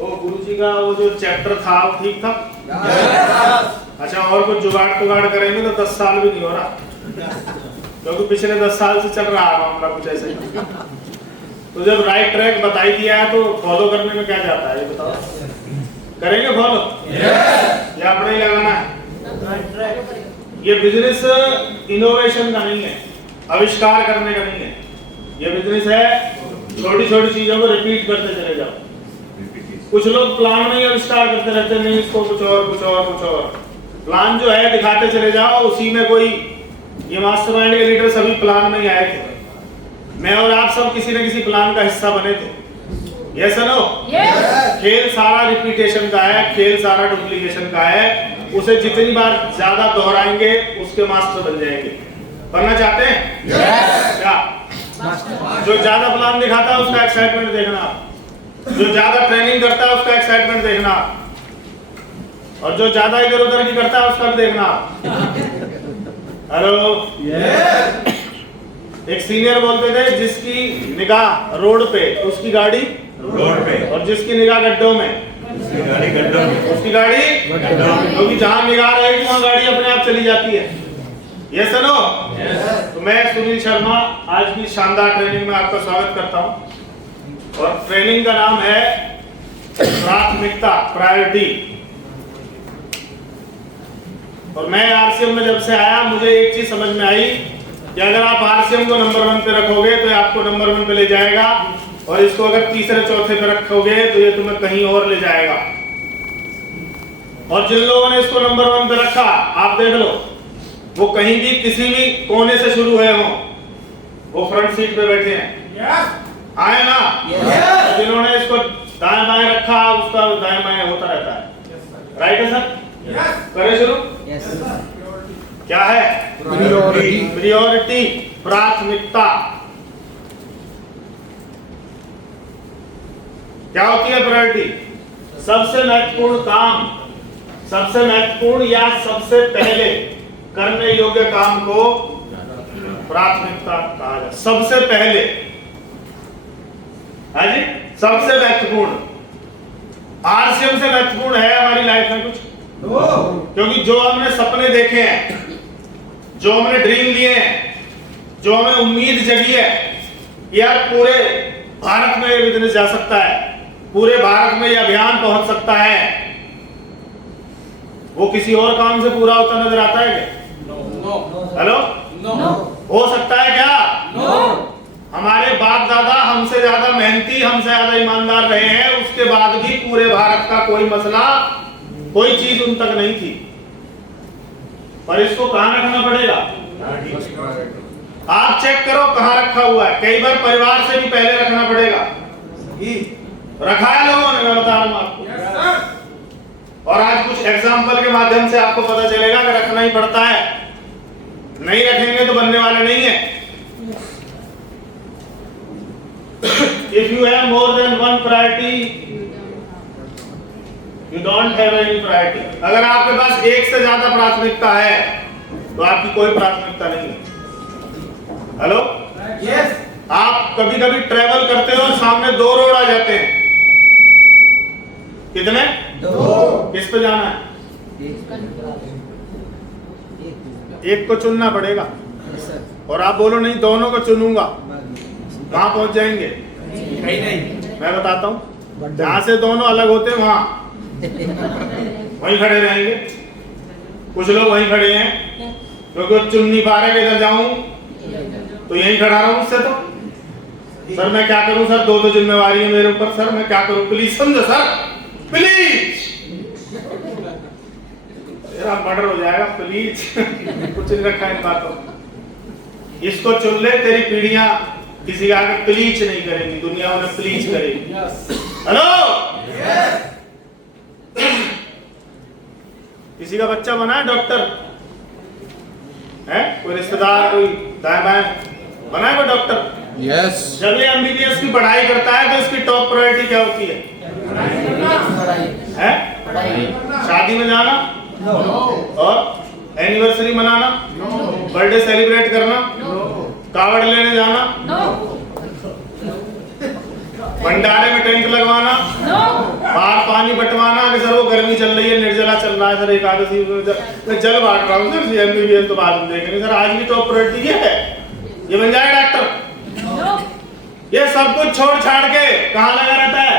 वो गुरुजी का वो जो चैप्टर था वो ठीक था? अच्छा, और कुछ जुगाड़ करेंगे तो 10 साल भी नहीं हो रहा, क्योंकि पिछले 10 साल से चल रहा है मामला कुछ ऐसे। तो जब राइट ट्रैक बताई दिया है तो फॉलो करने में क्या जाता है, ये बताओ? करेंगे फॉलो या अपना ही लगाना है? ये बिजनेस इनोवेशन का नहीं है, आविष्कार करने का नहीं है। ये बिजनेस है छोटी छोटी चीजों को रिपीट करते चले जाओ। कुछ लोग प्लान में ही आविष्कार करते रहते हैं, नहीं इसको कुछ और। प्लान जो है दिखाते चले जाओ, उसी में कोई ये मास्टरमाइंड के लीडर सभी प्लान में ही आए थे। मैं और आप सब किसी न किसी प्लान का हिस्सा बने थे। यस और नो? खेल सारा रिपीटेशन का है, खेल सारा डुप्लीकेशन का है। उसे जितनी बार ज्यादा दोहराएंगे उसके मास्टर बन जाएंगे। बनना चाहते हैं? क्या? जो ज्यादा प्लान दिखाता है उसका एक्साइटमेंट देखना, जो ज्यादा ट्रेनिंग करता है उसका एक्साइटमेंट देखना, और जो ज्यादा इधर उधर की करता है उसका भी देखना। हेलो? एक सीनियर बोलते थे, जिसकी निगाह रोड पे उसकी गाड़ी रोड पे, और जिसकी निगाह गड्ढों में उसकी गाड़ी गड्ढों में, उसकी गाड़ी क्योंकि जहां निगाह रहेगी वहां गाड़ी अपने आप चली जाती है। Yes no? तो मैं सुनील शर्मा आज की शानदार ट्रेनिंग में आपका स्वागत करता हूं, और ट्रेनिंग का नाम है प्राथमिकता, प्रायोरिटी। और मैं आरसीएम में जब से आया मुझे एक चीज समझ में आई कि अगर आप आरसीएम को नंबर 1 पे रखोगे तो ये आपको नंबर 1 पे ले जाएगा, और इसको अगर तीसरे चौथे पे रखोगे तो ये तुम्हें कहीं और ले जाएगा। और जिन लोगों ने इसको नंबर 1 पे रखा, आप देख लो, वो कहीं भी किसी भी कोने से शुरू हुए हों, वो फ्रंट सीट पे बैठे हैं। आए ना? जिन्होंने इसको दाएं बाएं रखा उसका दाएं बाएं होता रहता है। राइट है सर? करें शुरू? क्या है? प्रियोरिटी, प्राथमिकता। क्या होती है प्रायोरिटी? सबसे महत्वपूर्ण काम, सबसे महत्वपूर्ण या सबसे पहले करने योग्य काम को प्राथमिकता कहा जाता है। सबसे पहले, हाँ जी, सबसे महत्वपूर्ण। आरसीएम से महत्वपूर्ण है हमारी लाइफ में कुछ? क्योंकि जो हमने सपने देखे हैं, जो हमने ड्रीम लिए हैं, जो हमें उम्मीद जगी है यार पूरे भारत में ये बिजनेस जा सकता है, पूरे भारत में ये अभियान पहुंच सकता है, वो किसी और काम से पूरा होता नजर आता है क्या? हेलो? हो सकता है क्या? हमारे बाप दादा हमसे ज्यादा मेहनती, हमसे ज्यादा ईमानदार रहे हैं, उसके बाद भी पूरे भारत का कोई मसला, कोई चीज उन तक नहीं थी। पर इसको कहां रखना पड़ेगा? आप चेक करो कहां रखा हुआ है। कई बार परिवार से भी पहले रखना पड़ेगा। रखा है लोगों ने, मैं बता रहा हूं आपको। और आज कुछ एग्जाम्पल के माध्यम से आपको पता चलेगा कि रखना ही पड़ता है। नहीं रखेंगे तो बनने वाले नहीं है। If you have more than one priority, you don't have any priority. अगर आपके पास एक से ज्यादा प्राथमिकता है तो आपकी कोई प्राथमिकता नहीं है। हेलो? यस। आप कभी कभी ट्रेवल करते हो और सामने 2 रोड आ जाते हैं। कितने? 2। किस पे जाना है? एक को चुनना पड़ेगा। और आप बोलो नहीं दोनों को चुनूंगा, कहां पहुंच जाएंगे? नहीं। मैं बताता हूं, जहां से दोनों अलग होते हैं वहां वहीं खड़े रहेंगे। कुछ लोग वहीं खड़े हैं क्योंकि वो चुन नहीं पा रहे कि इधर जाऊं तो यहीं खड़ा रहूं। उससे तो सर मैं क्या करूं सर, 2 जिम्मेवारी है मेरे ऊपर सर, मैं क्या करूं, प्लीज समझो सर, प्लीज। तेरा मर्डर हो जाएगा प्लीज। कुछ नहीं रखा इन बातों। इसको चुन ले, तेरी पीढ़ियां किसी के आगे प्लीज नहीं करेंगी, दुनिया उन्हें प्लीज करेगी। हेलो? किसी का बच्चा बना है डॉक्टर है? कोई रिश्तेदार, कोई दाएं बाएं बना है कोई डॉक्टर? यस। जब ये एमबीबीएस की पढ़ाई करता है तो इसकी टॉप प्रायोरिटी क्या होती है? शादी में जाना और एनिवर्सरी मनाना, बर्थडे सेलिब्रेट करना, कावड़ लेने जाना, भंडारे में टेंट लगवाना, बाहर पानी बंटवाना कि सर वो गर्मी चल रही है, निर्जला चल रहा है सर, एकादशी मैं जल बांट रहा हूँ सर, एमबीबीएस तो बाद में देखेंगे सर, आज की टॉप प्रायोरिटी ये है, ये बन जाए डॉक्टर। ये सब कुछ छोड़ छाड़ के कहाँ लगा रहता है,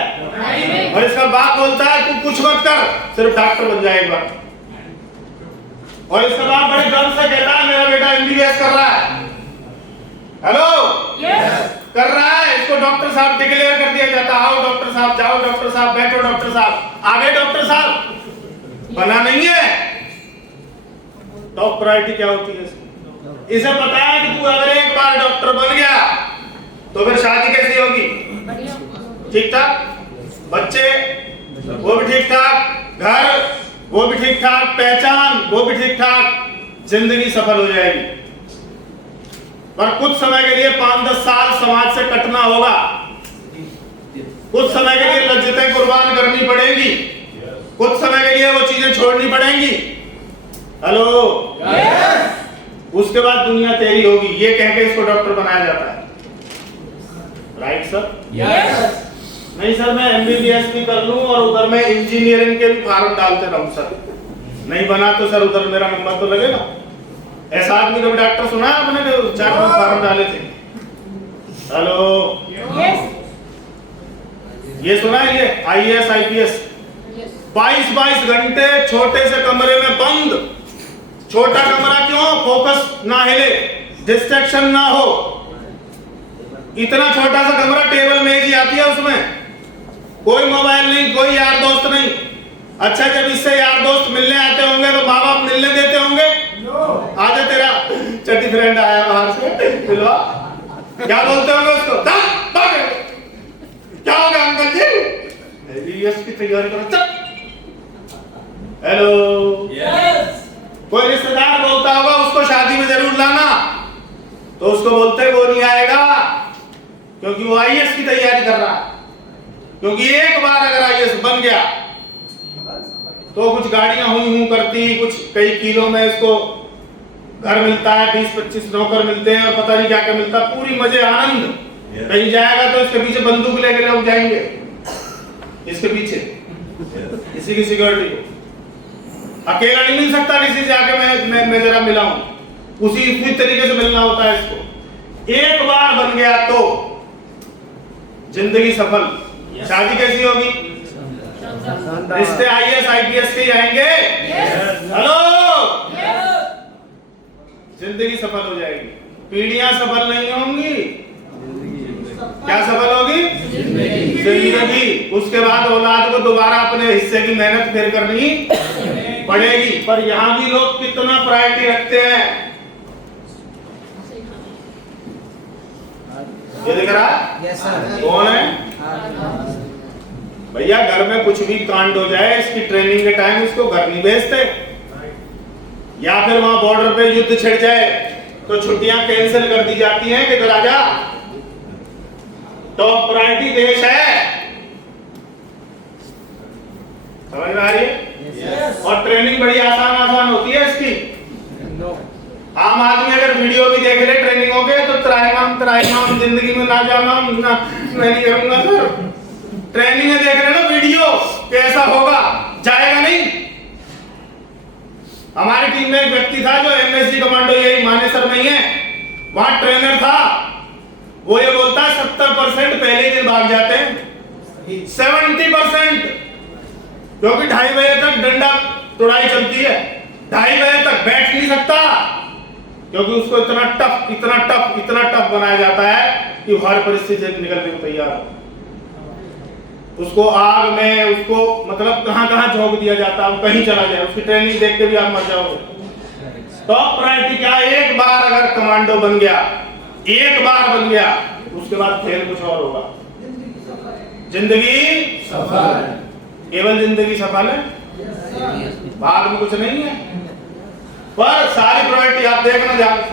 और इसका बाप बोलता है तू कुछ मत कर, सिर्फ डॉक्टर बन जाए एक बार। और इसका बाप बड़े गर्व से कहता है मेरा बेटा एमबीबीएस कर रहा है। हेलो, कर रहा है, इसको डॉक्टर साहब डिक्लेयर कर दिया जाता है, आओ डॉक्टर साहब, जाओ डॉक्टर साहब, बैठो डॉक्टर साहब, आगे डॉक्टर साहब। बना नहीं है। टॉप प्रायोरिटी क्या होती है इसे पता है कि तू अगर एक बार डॉक्टर बन गया तो फिर शादी कैसी होगी, ठीक ठाक, बच्चे वो भी ठीक ठाक, घर वो भी ठीक ठाक, पहचान वो भी ठीक ठाक, जिंदगी सफल हो जाएगी। पर कुछ समय के लिए 5-10 साल समाज से कटना होगा, कुछ समय के लिए लज्जतें कुर्बान करनी पड़ेगी, कुछ समय के लिए वो चीजें छोड़नी पड़ेंगी। हेलो, उसके बाद दुनिया तेरी होगी, ये कह के इसको डॉक्टर बनाया जाता है। Right sir? नहीं सर, मैं एमबीबीएस भी कर लूं और उधर मैं इंजीनियरिंग के भी फॉर्म डालते रहूं सर, नहीं बना तो सर उधर मेरा नंबर तो लगेगा। ऐसा आदमी कभी डॉक्टर सुना है आपने जो 4 फॉर्म डाले थे? हेलो, ये सुना है, ये आईएएस आईपीएस 22 घंटे छोटे से कमरे में बंद। छोटा कमरा क्यों? फोकस ना हिले, डिस्ट्रैक्शन ना हो। इतना छोटा सा कमरा, टेबल मेज ही आती है उसमें, कोई मोबाइल नहीं, कोई यार दोस्त नहीं। अच्छा, जब इससे यार दोस्त मिलने आते होंगे तो माँ बाप मिलने देते होंगे? आजा तेरा चड्डी फ्रेंड आया बाहर से, मिलवा, क्या बोलते होंगे उसको? क्या होगा अंकल जी? एमबीबीएस की तैयारी करो, चल। हेलो, कोई रिश्तेदार बोलता होगा उसको शादी में जरूर लाना, तो उसको बोलते वो नहीं आएगा क्योंकि वो आईएएस की तैयारी कर रहा है। क्योंकि एक बार अगर आईएएस बन गया तो कुछ गाड़ियां हुई करती, कुछ कई किलो में इसको घर मिलता है, 20-25 नौकर मिलते हैं और पता नहीं क्या क्या मिलता, पूरी मजे आनंद। कहीं जाएगा तो इसके पीछे बंदूक लेके लोग जाएंगे, इसके पीछे किसी की सिक्योरिटी को। अकेला नहीं मिल सकता किसी से आके मैं जरा मिला हूं, उसी तरीके से मिलना होता है इसको। एक बार बन गया तो जिंदगी सफल। शादी कैसी होगी? रिश्ते आईएएस आईपीएस के ही आएंगे। हेलो, जिंदगी सफल हो जाएगी। पीढ़ियां सफल नहीं होंगी, क्या सफल होगी? जिंदगी। उसके बाद औलाद को दोबारा अपने हिस्से की मेहनत फिर करनी पड़ेगी। पर यहाँ भी लोग कितना प्रायोरिटी रखते हैं, ये दिख रहा है? Yes sir. कौन है भैया? घर में कुछ भी कांड हो जाए, इसकी ट्रेनिंग के टाइम इसको घर नहीं भेजते, या फिर वहां बॉर्डर पे युद्ध छिड़ जाए तो छुट्टियां कैंसिल कर दी जाती हैं कि राजा टॉप प्रायोरिटी देश है। समझ में आ रही है? और ट्रेनिंग बड़ी आसान होती है इसकी। आम आदमी अगर वीडियो भी देख ले ट्रेनिंगों के तो त्राहिमाम जिंदगी में ना जाना, मैं नहीं करूंगा सर। ट्रेनिंग में देख लेना वीडियो कैसा होगा, जाएगा नहीं। हमारी टीम में एक व्यक्ति था जो एमएसजी कमांडो, यही मानेसर में ही है, वहां ट्रेनर था। वो ये बोलता है 70% पहले दिन भाग जाते हैं, 70%, क्योंकि 2:30 बजे तक डंडा तुड़ाई चलती है, 2:30 बजे तक बैठ नहीं सकता, क्योंकि उसको इतना टफ बनाया जाता है कि हर परिस्थिति से निकलने को तैयार हो। उसको आग में, उसको मतलब कहां झोंक दिया जाता है, कहीं चला जाए, उसकी ट्रेनिंग देख के भी आप मर जाओगे। टॉप प्रायोरिटी क्या? एक बार अगर कमांडो बन गया, एक बार बन गया, उसके बाद फिर कुछ और होगा। जिंदगी सफल, केवल जिंदगी सफल है, बाद में कुछ नहीं है। पर सारी प्रायोरिटी आप देखना ध्यान से।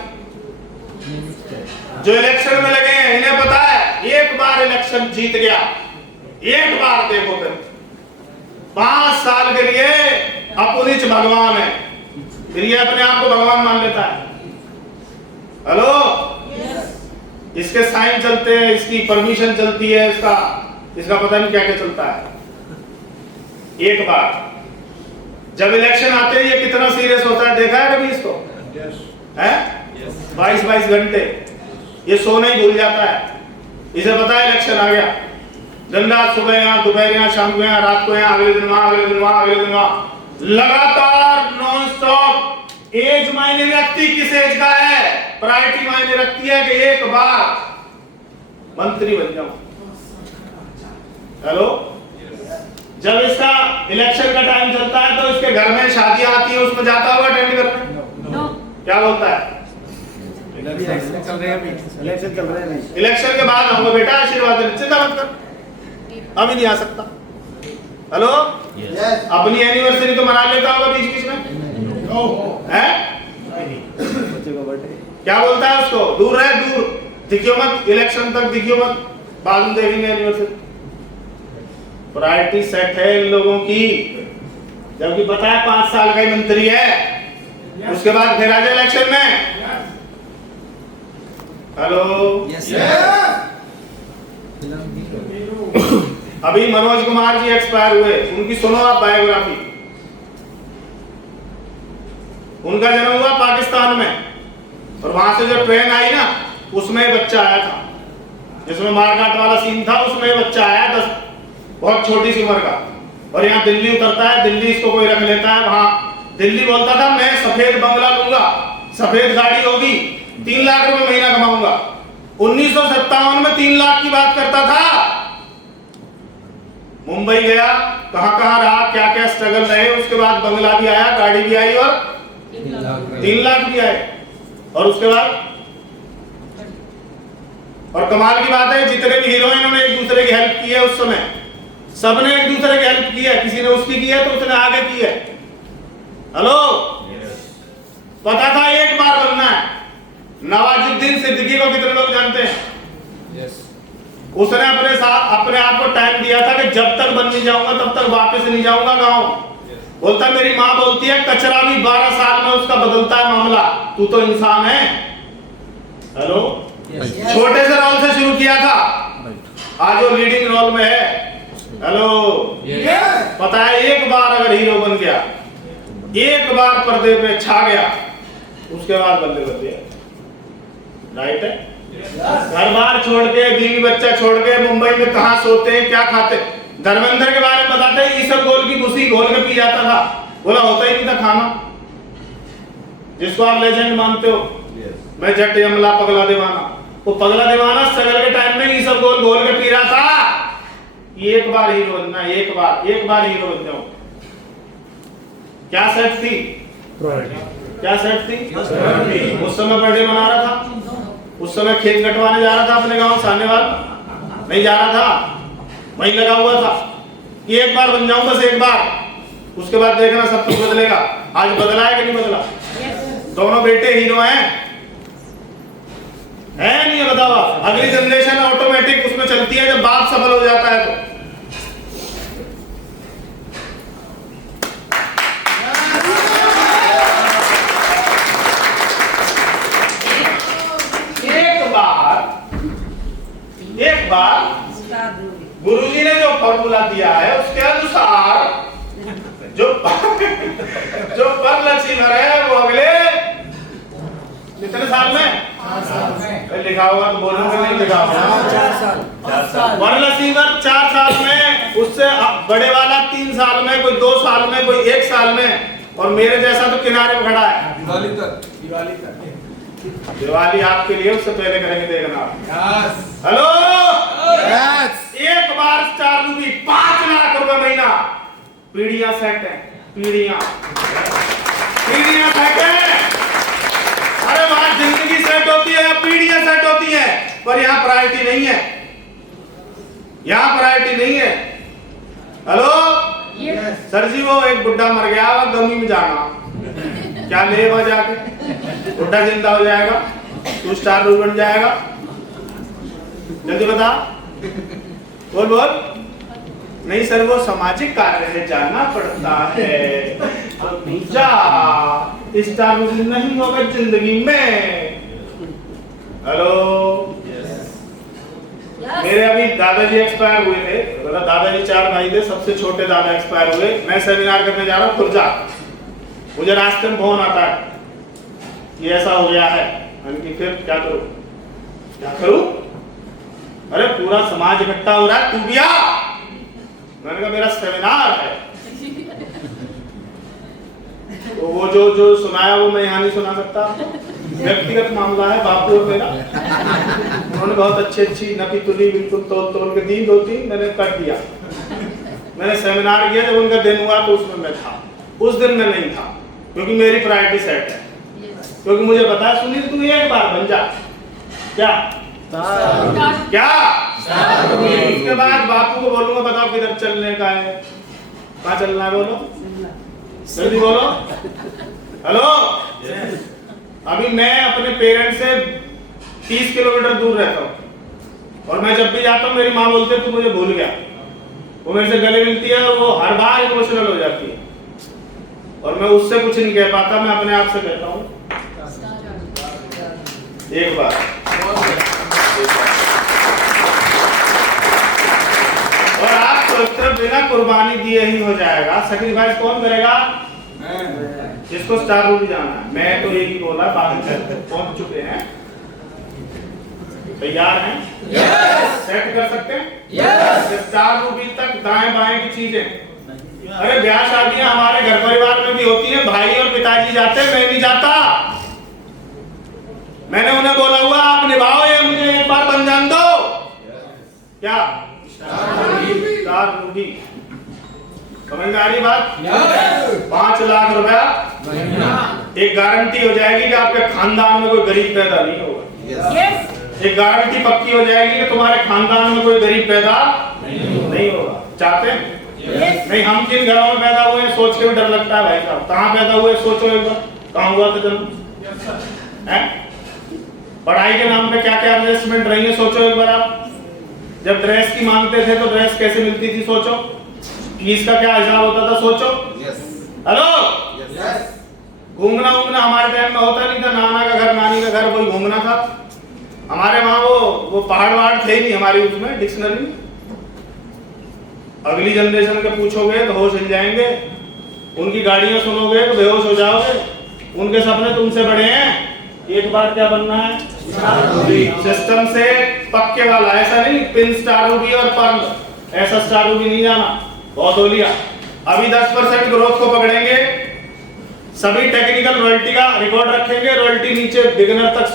जो इलेक्शन में लगे हैं इन्हें पता है, एक बार इलेक्शन जीत गया, एक बार देखो फिर 5 साल के लिए अपुनिच भगवान है, फिर ये अपने आप को भगवान मान लेता है। हेलो, इसके साइन चलते हैं, इसकी परमिशन चलती है, इसका पता नहीं क्या क्या चलता है। एक बार। जब इलेक्शन आते हैं ये कितना सीरियस होता है, देखा है कभी इसको? है 22 घंटे ये सोना ही भूल जाता है। इसे पता है इलेक्शन आ गया, दिन रात, सुबह यहाँ, दोपहर यहाँ, शाम को यहाँ, रात को यहाँ, अगले दिन वहां, अगले दिन वहां, अगले दिन वहां, लगातार नॉन स्टॉप। एज मायने रखती किस एज का है, प्रायोरिटी मायने रखती है कि एक बार मंत्री बन जाऊं। हेलो, जब इसका इलेक्शन का टाइम चलता है तो इसके घर में शादियां आती है, उसमें जाता होगा अटेंड करने? क्या बोलता है? इलेक्शन चल रहे हैं। इलेक्शन के बाद हमको बेटा आशीर्वाद दे, चिंता मत कर, अभी नहीं आ सकता। हेलो, अपनी एनिवर्सरी तो मना लेता होगा बीच बीच में, है? क्या बोलता है उसको, दूर रहे, दूर दिखियो मत, इलेक्शन तक दिखियो मत, बाद में देखेंगे एनिवर्सरी। प्रायोरिटी सेट है इन लोगों की, जबकि पता है 5 साल का ही मंत्री है, उसके बाद फिर आ जाए इलेक्शन में। हेलो, अभी मनोज कुमार जी एक्सपायर हुए, उनकी सुनो आप बायोग्राफी। उनका जन्म हुआ पाकिस्तान में, और वहां से जो ट्रेन आई ना, उसमें बच्चा आया था, जिसमें मारकाट वाला सीन था, उसमें बच्चा आया 10 बहुत छोटी सी उम्र का, और यहाँ दिल्ली उतरता है, दिल्ली इसको कोई रख लेता है। वहां दिल्ली बोलता था मैं सफेद बंगला लूंगा, सफेद गाड़ी होगी, 3 लाख रुपए महीना कमाऊंगा। 1957 में 3 लाख की बात करता था। मुंबई गया, कहां कहां रहा, क्या क्या स्ट्रगल रहे, उसके बाद बंगला भी आया, गाड़ी भी आई, और 3 लाख भी आए। और उसके बाद, और कमाल की बात है, जितने भी हीरोइन ने एक दूसरे की हेल्प की है उस समय, सबने एक दूसरे की हेल्प की है, किसी ने उसकी की है तो उसने आगे की है। हेलो, पता था एक बार बनना है। नवाजुद्दीन सिद्दीकी को कितने लोग जानते हैं? उसने अपने साथ अपने आप को टाइम दिया था कि जब तक बन नहीं जाऊंगा तब तक वापस नहीं जाऊंगा गांव। बोलता, मेरी माँ बोलती है कचरा भी 12 साल में उसका बदलता है मामला, तू तो इंसान है। हेलो, छोटे से रोल से शुरू किया था, आज वो लीडिंग रोल में है। हेलो, पता है एक बार अगर हीरो बन गया, एक बार पर्दे पे छा गया, उसके बाद बल्ले बल्ले, राइट है? घर बार छोड़ के, बीवी बच्चा छोड़ के, मुंबई में कहां सोते हैं, क्या खाते। धर्मेंद्र के बारे में बताते हैं, ईसबगोल की भूसी घोल के पी जाता था, बोला होता ही नहीं था खाना, जिसको आप लेजेंड मानते हो। मैं जट यमला पगला दीवाना, वो पगला दीवाना स्ट्रगल के टाइम में ईसबगोल घोल के पी रहा था। एक बार हीरो बनना, एक बार हीरो बन जाओ। क्या सेट थी, क्या सेट थी? उस समय बर्थडे मना रहा था, उस समय खेत कटवाने जा रहा था अपने गांव सानेवाल, नहीं जा रहा था, वहीं लगा हुआ था कि एक बार बन जाऊं, बस एक बार, उसके बाद देखना सब कुछ बदलेगा। आज बदला है कि नहीं बदला? दोनों बेटे हीरो हैं, है नहीं है? बताओ, अगली जनरेशन ऑटोमेटिक उसमें चलती है जब बाप सफल हो जाता है तो। एक बार गुरुजी ने जो फॉर्मूला दिया है उसके अनुसार जो पर अचीवर है वो अगले कितने साल में लिखा होगा, तो बोलूंगा नहीं लिखा होगा। पर अचीवर 4 साल में, उससे बड़े वाला 3 साल में, कोई 2 साल में, कोई 1 साल में, और मेरे जैसा तो किनारे में खड़ा है। दिवाली आपके लिए, उससे पहले करेंगे देखना। हेलो, एक बार स्टार मूवी 5 लाख रुपए महीना, पीढ़ियां सेट है, पीढ़ियां सेट है। अरे वहां जिंदगी सेट होती है, पीढ़ियां सेट होती है, पर यहाँ प्रायोरिटी नहीं है, यहाँ प्रायोरिटी नहीं है। हेलो, सर जी वो एक बुड्ढा मर गया, वह गमी में जाना, क्या ले वहां जाके, बुड्ढा जिंदा हो जाएगा, तू स्टार रूल बन जाएगा, जल्दी बता, बोल। नहीं सर, वो सामाजिक कार्य है, जाना पड़ता है, तो दूसरा स्टार रूल नहीं होगा जिंदगी में। हेलो, मेरे अभी दादाजी एक्सपायर हुए थे, मतलब दादाजी 4 भाई थे, सबसे छोटे दादा एक्सपायर हुए। मैं सेमिनार करने जा रहा हूँ खुर्जा, मुझे रास्ते में फोन आता है कि ऐसा हो गया है। मैंने कि फिर क्या करूं, क्या करूं? अरे पूरा समाज इकट्ठा हो रहा है, तू भी आ। मैंने कहा मेरा सेमिनार है। तो वो जो सुनाया वो मैं यहाँ नहीं सुना सकता, व्यक्तिगत मामला है बापू और मेरा। उन्होंने बहुत अच्छी नपी तुली बिल्कुल तोल के दी, 2-3 मैंने कर दिया। मैंने सेमिनार किया, जब उनका दिन हुआ तो उसमें मैं था, उस दिन मैं नहीं था, क्योंकि मेरी प्रायोरिटी सेट है। क्योंकि मुझे पता है सुनील तू एक बार बन जा, क्या क्या उसके बाद बापू को बोलूंगा बताओ किधर चलने का है, कहाँ चलना है, बोलो जल्दी बोलो। हेलो, अभी मैं अपने पेरेंट्स से 30 किलोमीटर दूर रहता हूँ, और मैं जब भी जाता हूँ मेरी माँ बोलते तू मुझे भूल गया। वो मेरे से गले मिलती है और वो हर बार इमोशनल हो जाती है, और मैं उससे कुछ नहीं कह पाता, मैं अपने आप से कहता हूँ एक बार। और आप सोचते बिना कुर्बानी दिए ही हो जाएगा। सेक्रीफाइस कौन करेगा? जिसको स्टार रूबी जाना है। मैं तो एक ही बोला, बाकी पहुंच चुके हैं, तैयार हैं? यस। सेट कर सकते हैं? यस। स्टार रूबी तक दाएं बाएं की चीजें। अरे ब्याह शादियां हमारे घर परिवार में भी होती हैं, भाई और पिताजी जाते हैं, मैं नहीं जाता। मैंने उन्हें बोला हुआ आप निभाओ ये, मुझे एक बार बन जान दो। क्या? Star Ruby. समझ में आ रही बात? 5 लाख रुपया एक गारंटी हो जाएगी कि आपके खानदान में कोई गरीब पैदा नहीं होगा। एक गारंटी पक्की हो जाएगी कि तुम्हारे खानदान में कोई गरीब पैदा नहीं होगा। चाहते हैं? नहीं, हम जिन घरों में पैदा हुए हैं सोच के भी डर लगता है भाई साहब, कहाँ पैदा हुए सोचो एक बार, कहाँ हुआ था जन्म? पढ़ाई के नाम पे क्या क्या एडजस्टमेंट रही है सोचो एक बार आप। जब ड्रेस की मांगते थे तो ड्रेस कैसे मिलती थी सोचो, फीस का क्या हिसाब होता था सोचो। हेलो, घूमना उमना हमारे टाइम में होता नहीं था, नाना का घर नानी का घर वही घूमना था हमारे वहां। वो पहाड़ वहाड़ थे ही नहीं हमारी उसमें डिक्शनरी। अगली जनरेशन के पूछोगे तो होश हिल जाएंगे, उनकी गाड़ियां सुनोगे तो बेहोश हो जाओगे। उनके सपने तुमसे बड़े हैं। एक बार क्या बनना है? सिस्टम से पक्के वाला, ऐसा नहीं पिन स्टार रूबी और पर्ल ऐसा स्टार रूबी नहीं जाना, बहुत हो लिया। अभी 10% ग्रोथ को पकड़ेंगे, सभी टेक्निकल रॉयल्टी का रिकॉर्ड रखेंगे, रॉयल्टी नीचे बिगिनर तक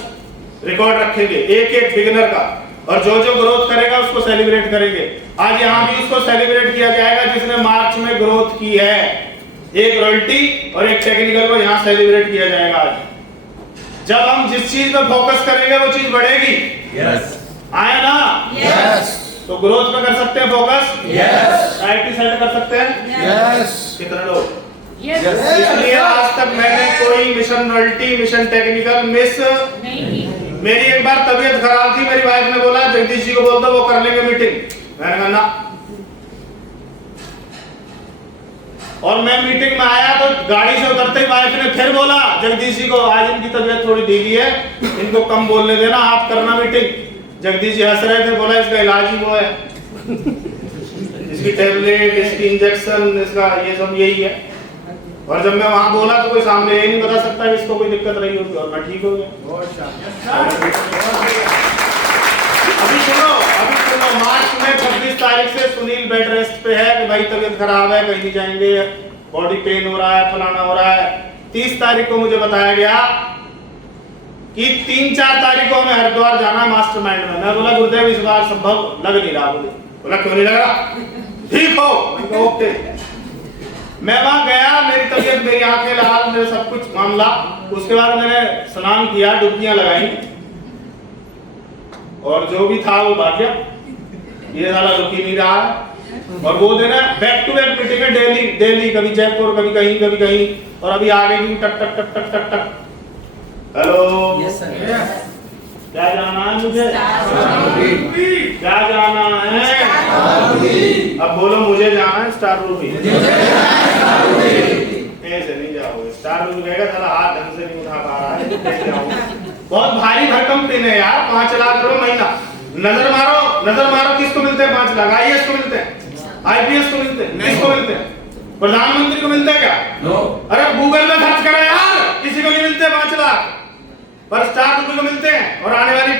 रिकॉर्ड रखेंगे, एक बिगिनर का, और जो ग्रोथ करेगा उसको सेलिब्रेट करेंगे। आज यहाँ भी उसको सेलिब्रेट किया जाएगा जिसने मार्च में ग्रोथ की है। एक रॉयल्टी और एक टेक्निकल को यहाँ सेलिब्रेट किया जाएगा आज। जब हम जिस चीज पे फोकस करेंगे वो चीज बढ़ेगी। यस। आया ना? यस। तो ग्रोथ पे कर सकते हैं फोकस? यस। आईटी सेट कर सकते हैं? यस। कितने लोग? यस। इसलिए आज तक मैंने कोई mission royalty mission technical miss नहीं की। मेरी एक बार तबीयत खराब थी, मेरी वाइफ ने बोला जगदीश जी को बोल दो वो कर लेंगे मीटिंग। मैंने कहा ना। और मैं मीटिंग में आया तो गाड़ी से उतरते ही वाइफ ने फिर बोला जगदीश जी को आज इनकी तबीयत थोड़ी ढीली है, इनको कम बोलने देना, आप करना मीटिंग। जगदीश जी हंस रहे थे, बोला इसका इलाज ही वो है इसकी टेबलेट, इसकी इंजेक्शन, इसका ये सब यही है। और जब मैं वहां बोला तो कोई सामने ये नहीं बता सकता कि इसको कोई दिक्कत रही होगी, और मैं ठीक हो गया। अभी सुनो मार्च में 26 तारीख से सुनील बेड रेस्ट पे है कि भाई तबीयत खराब है, कहीं नहीं जाएंगे, बॉडी पेन हो रहा है, फलाना हो रहा है। 30 तारीख को मुझे बताया गया कि 3-4 तारीख को हमें हरिद्वार जाना है मास्टरमाइंड में। मैं बोला गुरुदेव इस बार संभव लग नहीं रहा। बोला क्यों नहीं लग रहा? ठीक हो? ओके। मैं वहां गया, मेरी तबीयत, मेरी आंखें लाल, मेरे सब कुछ मामला। उसके बाद मैंने स्नान किया, डुबकियां लगाई, और जो भी था वो भाग गया। ये साला रुक ही नहीं रहा है। और वो दिन बैक टू बैक मीटिंग है, डेली कभी जयपुर, कभी कहीं, कभी कहीं, और अभी आगे भी टक टक टक टक टक टक। Hello, yes sir. क्या जाना है मुझे? क्या जाना है? अब बोलो मुझे जाना है स्टार रूबी। ऐसे नहीं जाओगे, स्टार रूबी कहेगा साला हाथ ढंग से नहीं उठा पा रहा है, कैसे जाओगे? बहुत भारी भरकम पिन है यार, 5 लाख रुपए महीना। नजर मारो किसको मिलते हैं 5 लाख? आईएएस को मिलते हैं, आईपीएस को मिलते हैं, किसको मिलते हैं? प्रधानमंत्री को मिलते हैं क्या? नो। अरे गूगल में सर्च करो यार, किसी को नहीं मिलते 5 लाख, पर स्टार रूबी को मिलते हैं। और आने वाली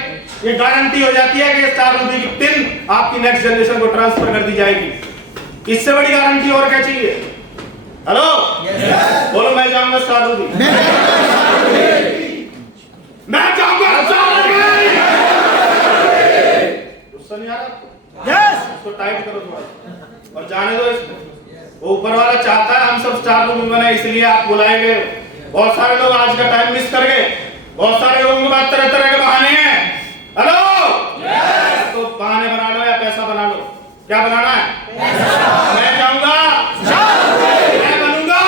ये गारंटी हो जाती है कि स्टार रूबी की पिन आपकी नेक्स्ट जनरेशन को ट्रांसफर कर दी जाएगी। इससे बड़ी गारंटी और क्या चाहिए? हेलो, बोलो मैं जाऊंगा स्टार रूबी, मैं जाऊंगा स्टार रूबी। गुस्सा नहीं आ रहा आपको? यस, इसको टाइट करो थोड़ा और जाने दो इसको। वो ऊपर वाला चाहता है हम सब स्टार रूबी बने, इसलिए आप बुलाए गए। बहुत सारे लोग आज का टाइम मिस कर गए, बहुत सारे लोगों के पास तरह तरह के बहाने हैं। हेलो, तो बहाने बना लो या पैसा बना लो। क्या बनाना है? मैं जाऊंगा, मैं बनूंगा,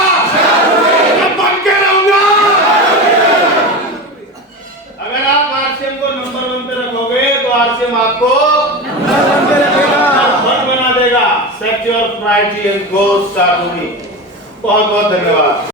मैं बन के रहूंगा। अगर आप आरसीएम को नंबर 1 पे रखोगे तो आरसीएम आपको नंबर 1 बना देगा। Set your priority and go star Ruby. बहुत बहुत धन्यवाद।